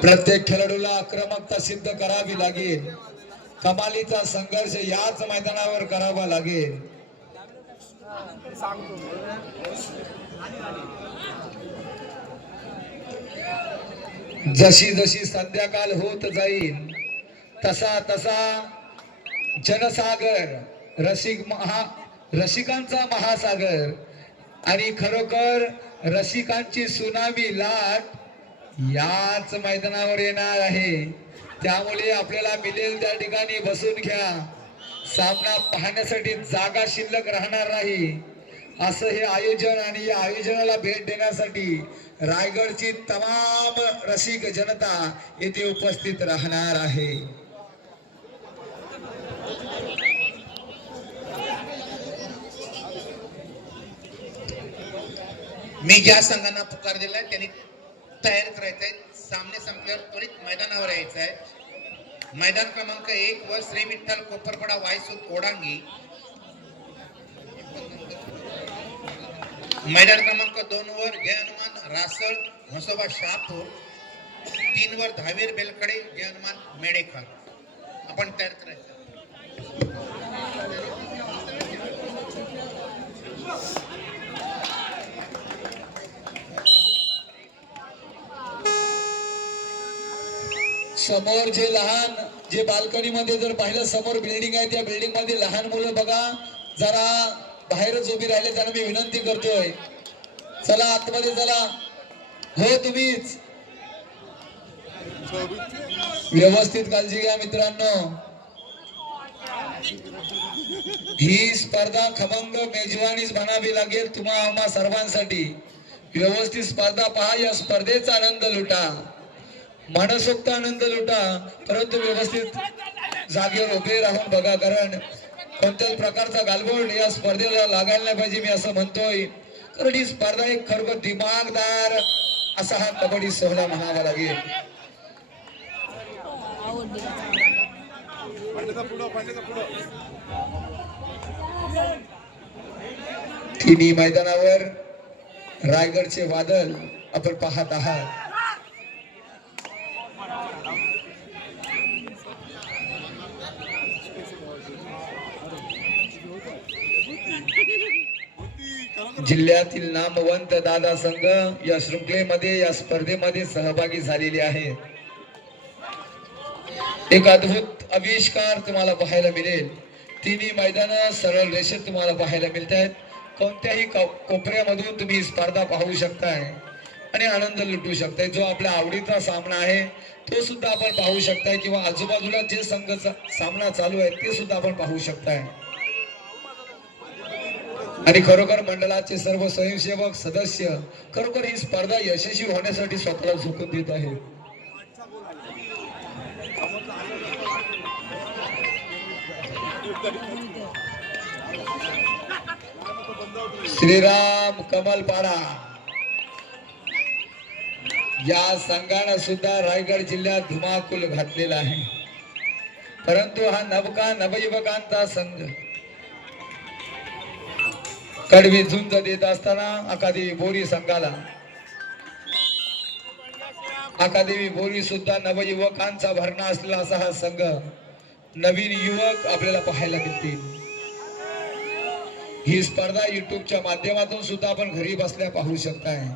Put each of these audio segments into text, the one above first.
प्रत्येक खेळाडूला आक्रमकता सिद्ध करावी लागेल. कमालीचा संघर्ष याच मैदानावर करावा लागेल. जशी जशी संध्याकाळ होत जाईल तसा तसा जनसागर रसिकांचा महासागर आणि खरोखर रसिकांची सुनामी लाट याच मैदानावर येणार आहे. त्यामुळे आपल्याला मिळेल त्या ठिकाणी बसून घ्या. सामना पाहण्यासाठी जागा शिल्लक राहणार नाही असं हे आयोजन आणि या आयोजनाला भेट देण्यासाठी रायगडची तमाम रसिक जनता येथे उपस्थित राहणार आहे. मी ज्या संघांना पुकार दिलाय त्यांनी तयार करायचंय. सामने संपल्यावर त्वरित मैदानावर यायचं आहे. मैदान क्रमांक 1 वर श्री विठ्ठल कोपरपडा वायसूत ओढांगी. मैदान क्रमांक 2 वर जय हनुमान रासळ म्हसोबा शहापूर. 3 वर धावीर बेलकडे जय हनुमान मेडेकर. आपण तयार करायचं. समोर जे लहान जे बाल्कनी मध्ये जर पाहिलं समोर बिल्डिंग आहे त्या बिल्डिंग मध्ये लहान मुलं बघा जरा बाहेरच उभी राहिले. त्यांना मी विनंती करतोय चला आतमध्ये चला. हो तुम्हीच व्यवस्थित काळजी घ्या मित्रांनो. ही स्पर्धा खमंग मेजवानीच म्हणावी लागेल तुम्हा आम्हा सर्वांसाठी. व्यवस्थित स्पर्धा पहा. या स्पर्धेचा आनंद लुटा. मनसोक्त आनंद लुटा परंतु व्यवस्थित जागेवर उभे राहून बघा. कारण कोणत्याच प्रकारचा गालबोट या स्पर्धेला लागायला नाही पाहिजे मी असं म्हणतोय. कारण ही स्पर्धा एक खरोखर दिमागदार असा हा कबड्डी सोहळा म्हणावा लागेल. तिन्ही मैदानावर रायगडचे वादळ आपण पाहत आहात. जिल्ह्यातील नामवंत दादा संघ या शृंखलेमध्ये या स्पर्धेमध्ये सहभागी झालेले आहेत. एक अद्भुत आविष्कार तुम्हाला पाहायला मिळेल. तिन्ही मैदान सरळ रेषेत तुम्हाला पाहायला मिळत आहेत. कोणत्याही कोपऱ्यामधून तुम्ही स्पर्धा पाहू शकताय आणि आनंद लुटू शकताय. जो आपल्या आवडीचा सामना आहे तो सुद्धा आपण पाहू शकताय किंवा आजूबाजूला जे संघाचा सामना चालू आहे ते सुद्धा आपण पाहू शकताय. आणि खरोखर मंडळाचे सर्व स्वयंसेवक सदस्य खरोखर ही स्पर्धा यशस्वी होण्यासाठी स्वतःला झोकून देत आहेत. श्रीराम कमलपाडा या संघानं सुद्धा रायगड जिल्ह्यात धुमाकूल घातलेला आहे. परंतु हा नवयुवकांचा संघ कडवी झुंज देत असताना अकादेवी बोरी संघाला अकादेवी बोरी सुद्धा नवयुवकांचा भरणा असलेला असा हा संघ. नवीन युवक आपल्याला पाहायला मिळतील. ही स्पर्धा युट्यूबच्या माध्यमातून सुद्धा आपण घरी बसल्या पाहू शकताय.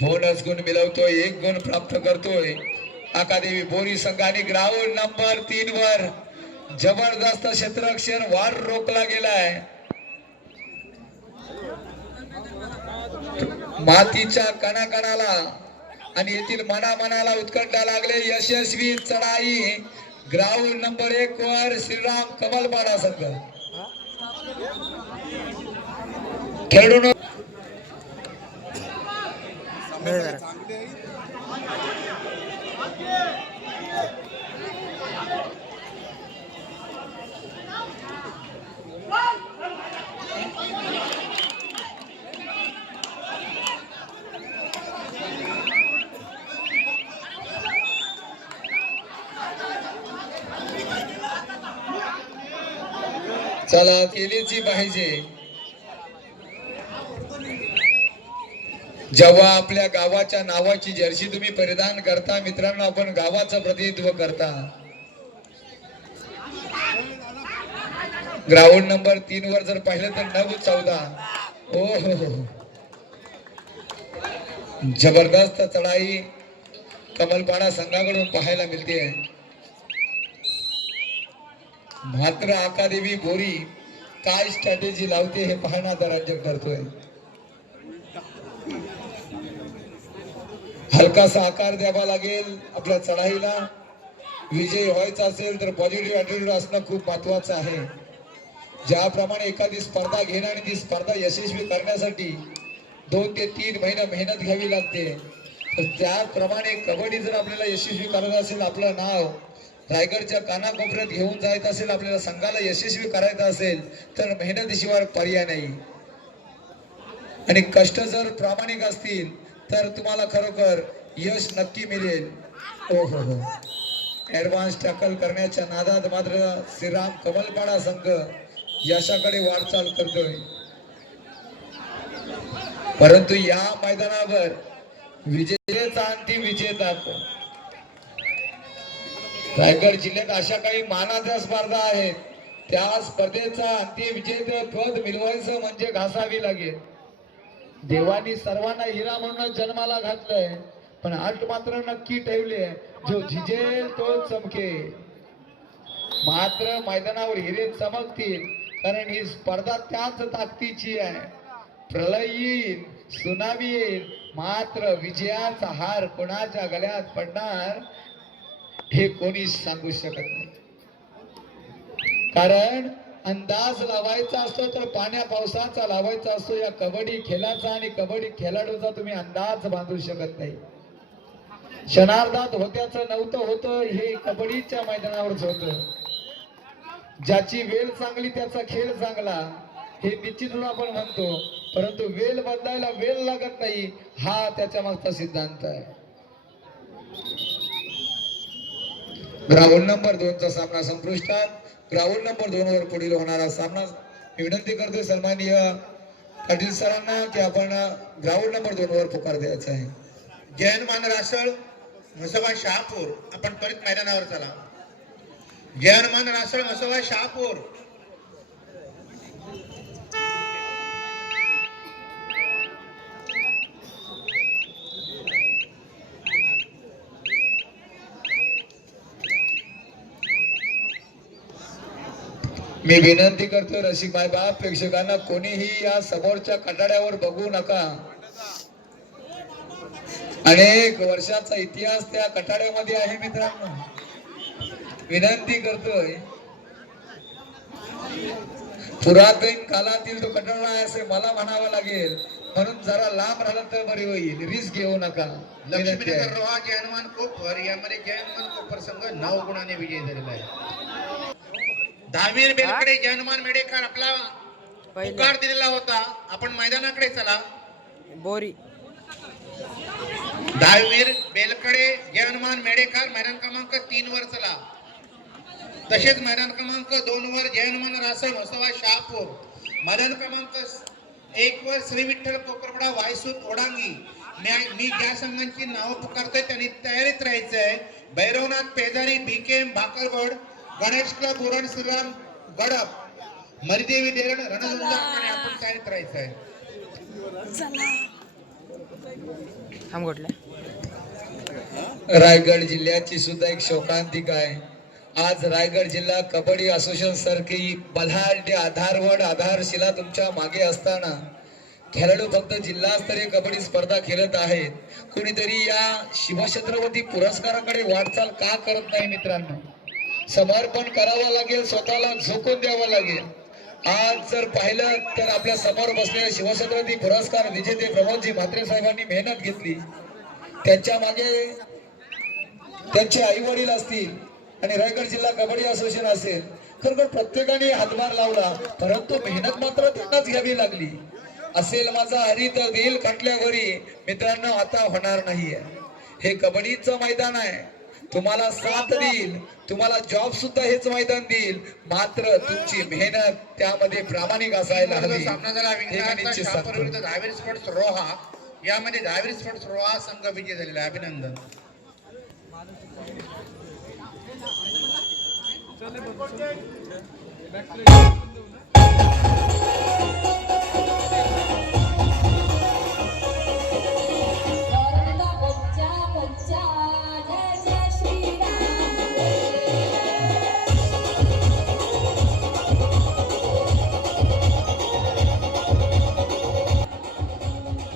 बोनस गुण मिळवतोय. 1 गुण प्राप्त करतोय अकादेवी बोरी संघाने. ग्राउंड नंबर 3 वर जबरदस्त क्षेत्ररक्षण वार रोखला गेलाय. मातीच्या कणाकणाला आणि येथील मनामनाला उत्कंठा लागले. यशस्वी चढाई ग्राउंड नंबर 1 वर श्रीराम कमलपाडा संघ. खेळून चला केलीची पाहिजे. जेव्हा आपल्या गावाच्या नावाची जर्सी तुम्ही परिधान करता मित्रांनो, आपण गावाचं प्रतिनिधित्व करता. ग्राउंड नंबर 3 वर जर पाहिलं तर 9-14. ओ हो, जबरदस्त चढाई कमलपाडा संघाकडून पाहायला मिळते. मात्र आकादेवी बोरी काय स्ट्रॅटेजी लावते हे पाहण्याचा राज्य करतोय. हलकासा आकार द्यावा लागेल आपल्या चढाईला. विजय व्हायचा असेल तर पॉझिटिव्ह ॲटिट्यूड असणं खूप महत्वाचं आहे. ज्याप्रमाणे एखादी स्पर्धा घेणं आणि ती स्पर्धा यशस्वी करण्यासाठी 2 ते 3 महिने मेहनत घ्यावी लागते, तर त्याप्रमाणे कबड्डी जर आपल्याला यशस्वी करायचं असेल, आपलं नाव रायगडच्या कानाकोपऱ्यात घेऊन जायचं असेल, आपल्याला संघाला यशस्वी करायचं असेल तर मेहनतीशिवाय पर्याय नाही. आणि कष्ट जर प्रामाणिक असतील तर तुम्हाला खरोखर यश नक्की मिळेल. हो हो हो, ऍडव्हान्स टॅकल करण्याच्या नादात मात्र श्रीराम कमलपाडा संघ यशाकडे वाटचाल करतोय. परंतु या मैदानावर विजेता अंतिम विजेता, रायगड जिल्ह्यात अशा काही मानाच्या स्पर्धा आहेत, त्या स्पर्धेचा अंतिम विजेते पद मिळवायचं म्हणजे घासावी लागेल. देवानी सर्वांना हिरा म्हणून जन्माला घातलंय, पण अट मात्र नक्की ठेवली, जो झिजेल तो चमकेल. मात्र मैदानावर हिरे चमकतील, कारण ही स्पर्धा त्याच ताकदीची आहे. प्रलय येईल, सुनामी येईल, मात्र विजयाचा हार कोणाच्या गळ्यात पडणार हे कोणीच सांगू शकत नाही. कारण अंदाज लावायचा असतो तर पाण्या पावसाचा लावायचा असतो. या कबड्डी खेळाचा आणि कबड्डी खेळाडूचा तुम्ही अंदाज बांधू शकत नाही. क्षणार्धात होत्याचं नव्हतं होतं हे कबड्डीच्या मैदानावरच होतं. ज्याची वेळ चांगली त्याचा खेळ चांगला हे निश्चितच आपण म्हणतो, परंतु वेळ बदलायला वेळ लागत नाही हा त्याच्या मागचा सिद्धांत आहे. ग्राउंड नंबर 2 चा सामना संपुष्टात. ग्राउंड नंबर 2 वर पुढील होणारा सामना मी विनंती करतोय सन्माननीय पाटील सरांना की आपण ग्राउंड नंबर 2 वर पुकार द्यायचा आहे. जयनमान रासळ म्हसोबा शहापूर, आपण त्वरित मैदानावर चला. जयनमान रासळ म्हसोबा शहापूर. मी विनंती करतो रसिक माय बाप प्रेक्षकांना, कोणीही या समोरच्या कटाड्यावर बघू नका. अनेक वर्षाचा इतिहास त्या कटाड्यामध्ये आहे मित्रांनो. विनंती करतोय, पुरातन काळातील तो कटाडा आहे असे मला म्हणावं लागेल, म्हणून जरा लांब राहिलं तर बरी होईल. रिस्क घेऊ नका. लक्ष्मीनगर रोहा जयनमान कोपर, यामध्ये जयनमान कोपर संघ 9 गुणाने विजय झालेला आहे. दहावीर बेलकडे जयनमान मेडेकर आपला पुकार दिलेला होता. आपण मैदानाकडे चला. बोरी दहावीर बेलकडे जयनमान मेडेकर मैदान क्रमांक 3 वर चला. तसेच मैदान क्रमांक 2 वर जयनमान रासळ म्हसोबा शहापूर, मैदान क्रमांक 1 वर श्री विठ्ठल कोपरपडा वायसूत ओढांगी. मी ज्या संघांची नावं पुकारतोय त्यांनी तयारीत राहायचं आहे. भैरवनाथ पेजारी, बीकेएम भाकरवड, गणेश क्लब उरण, श्रीराम गडप, मरिदेवी देरण, रणजुंजाप्रमाणे आपण तयारीत राहायचं आहे. थांब कुठल्या रायगड जिल्ह्याची सुद्धा एक शोकांतिका आहे. आज रायगड जिल्हा कबड्डी असोसिएशन सारखी बलाढ्य आधारशिला तुमच्या मागे असताना खेळाडू फक्त जिल्हास्तरीय कबड्डी स्पर्धा खेळत आहेत. कुणीतरी या शिवछत्रपती पुरस्काराकडे वाटचाल का करत नाही मित्रांनो? समर्पण करावं लागेल, स्वतःला झोकून द्यावं लागेल. आज जर पाहिलं तर आपल्या समोर बसलेले शिवछत्रपती पुरस्कार विजेते प्रमोदजी म्हात्रे साहेबांनी मेहनत घेतली. त्यांच्या मागे त्यांचे आई वडील असतील आणि रायगड जिल्हा कबड्डी असोसिएशन असेल, खरोखर प्रत्येकाने हातभार लावला, परंतु मेहनत मात्र त्यांनाच घ्यावी लागली. असेल माझा हरित देईल खटल्यावरी मित्रांनो, आता होणार नाहीये. हे कबड्डीचं मैदान आहे. तुम्हाला साथ देईल, तुम्हाला जॉब सुद्धा हेच मैदान देईल, मात्र तुमची मेहनत त्यामध्ये प्रामाणिक असायला जो हवी. सामना झाला हे मी विंगणाचा निश्चित शहापूर सांगतो. विरुद्ध दहावीर स्पोर्ट्स रोहा, यामध्ये दहावीर स्पोर्ट्स रोहा संघ विजय झालेला आहे. अभिनंदन. औरंगा बच्चा बच्चा जय जय श्री राम.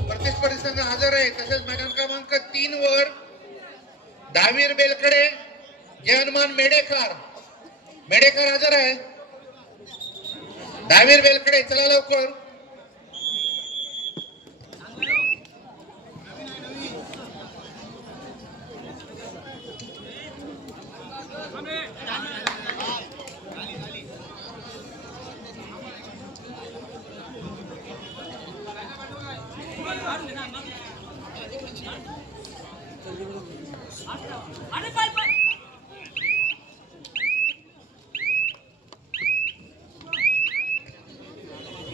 प्रतिस्पर्धी संघ हजर आहे. तसेच मैदान क्रमांक 3 वर दहावीर बेलकडे जयनमान मेडेकर हजर आहे. दहावीर बेलकडे चला लवकर.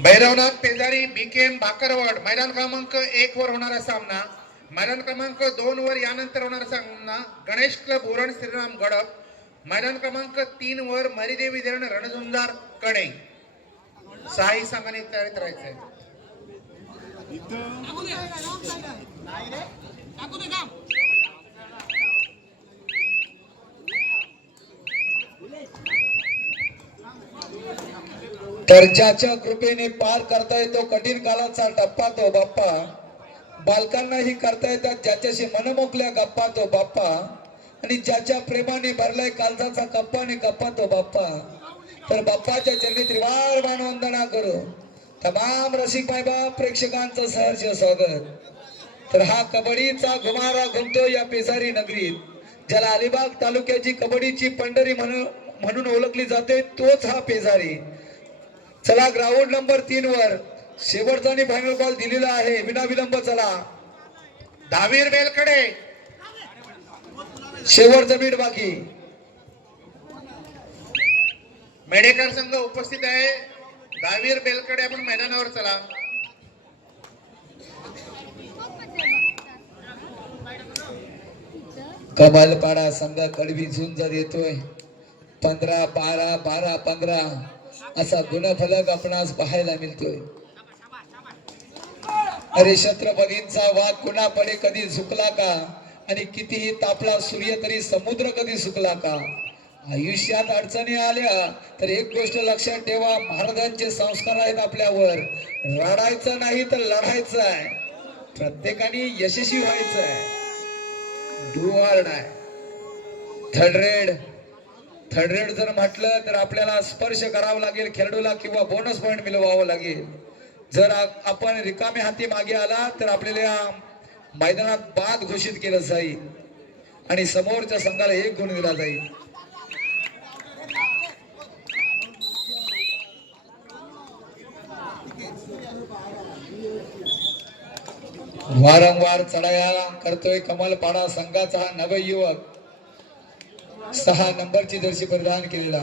भैरवनाथ पेजारी बीकेएम भाकरवड मैदान क्रमांक 1 वर होणारा सामना. मैदान क्रमांक 2 वर यानंतर होणारा सामना गणेश क्लब उरण श्रीराम गडप. मैदान क्रमांक 3 वर मरिदेवी धरण रणझुंजार कणे. साई संघाने तयारीत राहायचंय. तर ज्याच्या कृपेने पार करता येतो कठीण काळाचा टप्पा तो बाप्पा, बालकांनाही करता येतात ज्याच्याशी मनमोकल्या गप्पा तो बाप्पा, आणि ज्याच्या प्रेमाने भरलाय कालजाचा कप्पा आणि कप्पा तो बाप्पा. तर बाप्पाच्या चरणी त्रिवार मानवंदना करू. तमाम रसिक मायबाप प्रेक्षकांचं सहर्ष स्वागत. तर हा कबड्डीचा घुमारा घुमतो या पेसारी नगरीत, ज्याला अलिबाग तालुक्याची कबड्डीची पंढरी म्हणून ओळखली जाते, तोच हा पेसारी. चला ग्राउंड नंबर 3 वर शेवटचा आणि फायनल कॉल दिलेला आहे. विनाविलंब चला. दहावीर बेलकडे शेवटचा बीट बाकी. मेडेकर संघ उपस्थित आहे. दहावीर बेलकडे आपण मैदानावर चला. कमालपाडा संघ कडवी झुंज येतोय. 15 12 12 15 असा गुणफलक आपणास पाहायला मिळतोय. अरे छत्रपतींचा वाघ कुणाकडे कधी झुकला का, आणि कितीही तापला सूर्य तरी समुद्र कधी सुकला का. आयुष्यात अडचणी आल्या तर एक गोष्ट लक्षात ठेवा, महाराजांचे संस्कार आहेत आपल्यावर. रडायचं नाही तर लढायचं आहे. प्रत्येकाने यशस्वी व्हायचं आहे. Do or die. Third red जर म्हटलं तर आपल्याला स्पर्श करावा लागेल खेळाडूला, किंवा बोनस पॉइंट मिळवावं लागेल. जर आपण रिकामे हाती मागे आला तर आपल्याला मैदानात बाद घोषित केलं जाईल आणि समोरच्या संघाला 1 गुण दिला जाईल. वारंवार चढाया करतोय कमलपाडा संघाचा हा नवयुवक, 6 नंबरची जर्सी परिधान केलेला.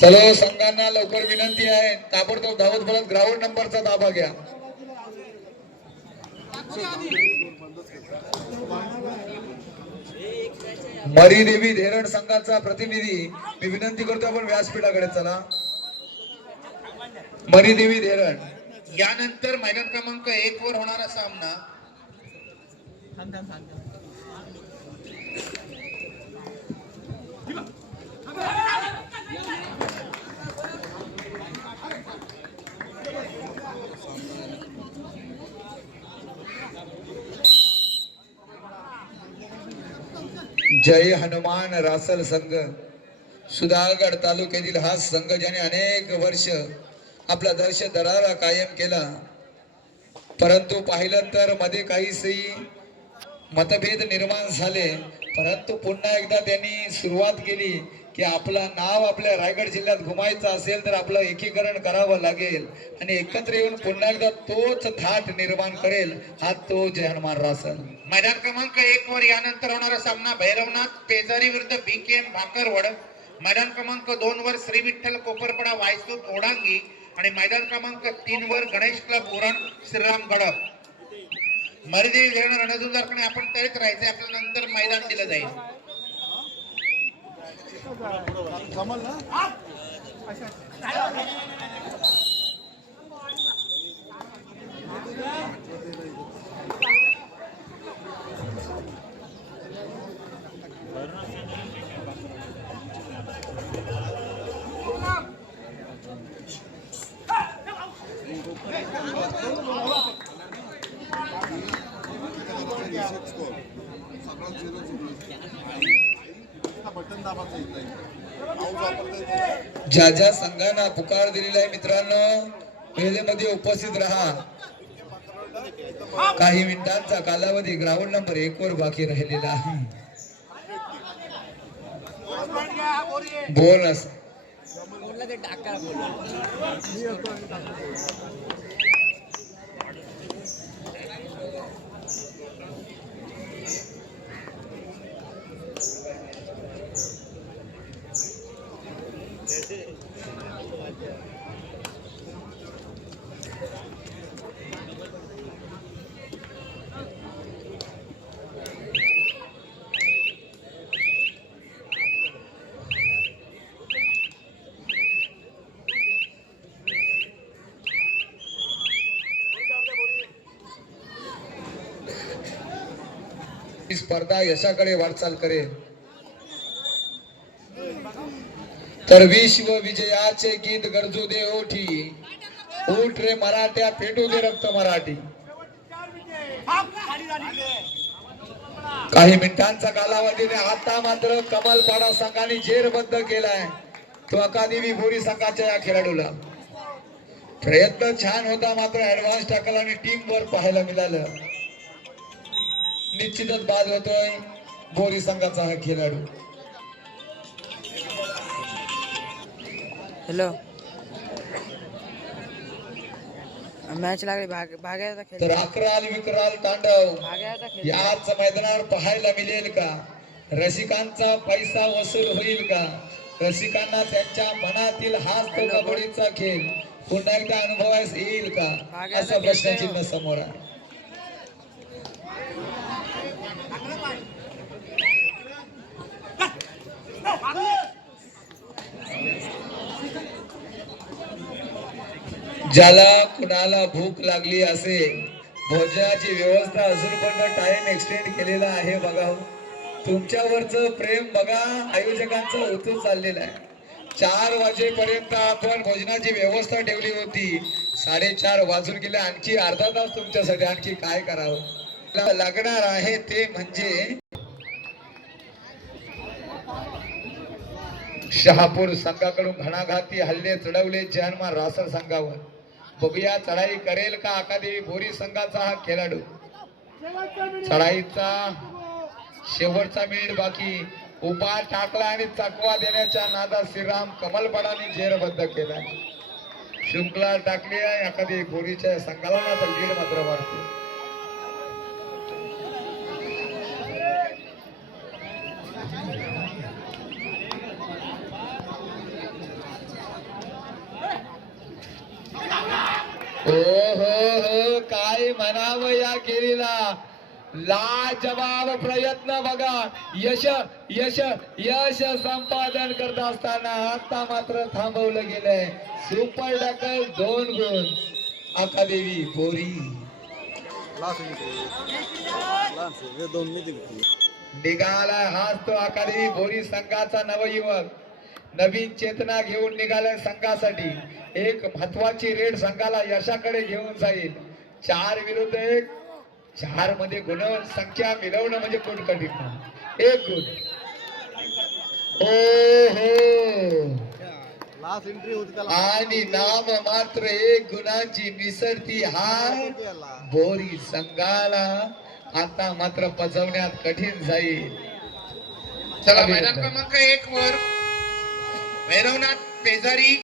चलो संघांना लवकर विनंती आहे, ताबडतोब धावत बोलत ग्राउंड नंबरचा ताबा घ्या. मरीदेवी धेरण संघाचा प्रतिनिधी मी विनंती करतो आपण व्यासपीठाकडे चला. मरीदेवी धेरण. यानंतर मैदान क्रमांक 1 वर होणारा सामना जय हनुमान रासल संघ सुधागड तालुक्यातील हा संघ ज्याने अनेक वर्ष आपला दर्श दरारा कायम केला, परंतु पाहिलं तर मध्ये काहीसे मतभेद निर्माण झाले, परंतु पुन्हा एकदा त्यांनी सुरुवात केली की आपलं नाव आपल्या रायगड जिल्ह्यात घुमायचं असेल तर आपलं एकीकरण करावं लागेल आणि एकत्र येऊन पुन्हा एकदा तोच थाट निर्माण करेल हा तो जय हनुमान रासल. मैदान क्रमांक 1 वर यानंतर होणारा सामना भैरवनाथ पेजारी विरुद्ध BKM भाकरवड. मैदान क्रमांक 2 वर श्री विठ्ठल कोपरपडा वायसूत ओढांगी आणि मैदान क्रमांक 3 वर गणेश क्लब उरण श्रीराम गडप. मर्यादित घेऊन रणजुंजारकडे आपण तळीत राहायचे, आपल्याला नंतर मैदान दिलं जाईल. ज्या ज्या संघांना पुकार दिलेला आहे मित्रांनो, वेळेमध्ये उपस्थित राहा. काही मिनिटांचा कालावधी ग्राउंड नंबर 1 वर बाकी राहिलेला आहे. बोनस ही स्पर्धा यशाकडे वाटचाल करेल. तर विश्व विजयाचे गीत गरजू दे ओठी, उठ रे मराठ्या पेटू दे रक्त मराठी. काही मिनिटांचा कालावधीने आता मात्र कमलपाडा संघाने जेरबद्ध केलाय तो अकादेमी बोरी संघाच्या या खेळाडूला. प्रयत्न छान होता, मात्र ऍडव्हान्स टाकला आणि टीम वर पाहायला मिळालं. निश्चितच बाद होतोय बोरी संघाचा हा खेळाडू. हॅलो, मॅच लागली भाग्याचा तर खेळ. अकराल विकराल तांडव भाग्याचा खेळ. याच मैदानावर पाहायला मिळेल का? रसिकांचा पैसा वसूल होईल का? रसिकांना त्यांच्या मनातील हाच तो कबड्डीचा खेळ पुन्हा एकदा अनुभवास येईल का, असा प्रश्नचिन्ह समोर आहे. ज्याला कुणाला भूक लागली असेल, भोजनाची व्यवस्था अजून पण टाइम एक्सटेंड केलेला आहे बघा. तुमच्यावरचं प्रेम बघा, आयोजकांचं होतं चाललेलं आहे. 4 वाजेपर्यंत आपण भोजनाची व्यवस्था ठेवली होती, 4:30 वाजून गेले. आणखी अर्धा तास तुमच्यासाठी आणखी काय करावं लागणार आहे ते म्हणजे शहापूर संघाकडून घणाघाती हल्ले चढवले जय हनुमान रासर संघावर. बघूया चढाई करेल का अकादेमी बोरी संघाचा हा खेळाडू. चढाईचा शेवटचा मिनिट बाकी. उभा टाकला आणि चकवा देण्याच्या नादात श्रीराम कमलपडाने जेरबद्ध केला. शृंखला टाकली आहे अकादेमी बोरीच्या संघाला, आता लीड मात्र वाढते. हो हो हो, काय म्हणावं या खेळीला. लाजवाब प्रयत्न बघा, यश यश यश संपादन करत असताना आता मात्र थांबवलं गेलंय. सुपर डकल 2 गुण अकादेमी बोरी. निघाला हाच तो अकादेमी बोरी संघाचा नवयुवक. नवीन चेतना घेऊन निघालाय संघासाठी. एक महत्वाची रेड संघाला यशाकडे घेऊन जाईल. 4 विरुद्ध 1, 4 मध्ये गुण संख्या मिळवणं म्हणजे खूप कठीण. 1 गुण. ओ हो, आणि नाम मात्र 1 गुणांची मिसळती हार बोरी संघाला आता मात्र पचवण्यात कठीण जाईल. चला, मैदान क्रमांक 1 वर भैरवनाथ पेजारी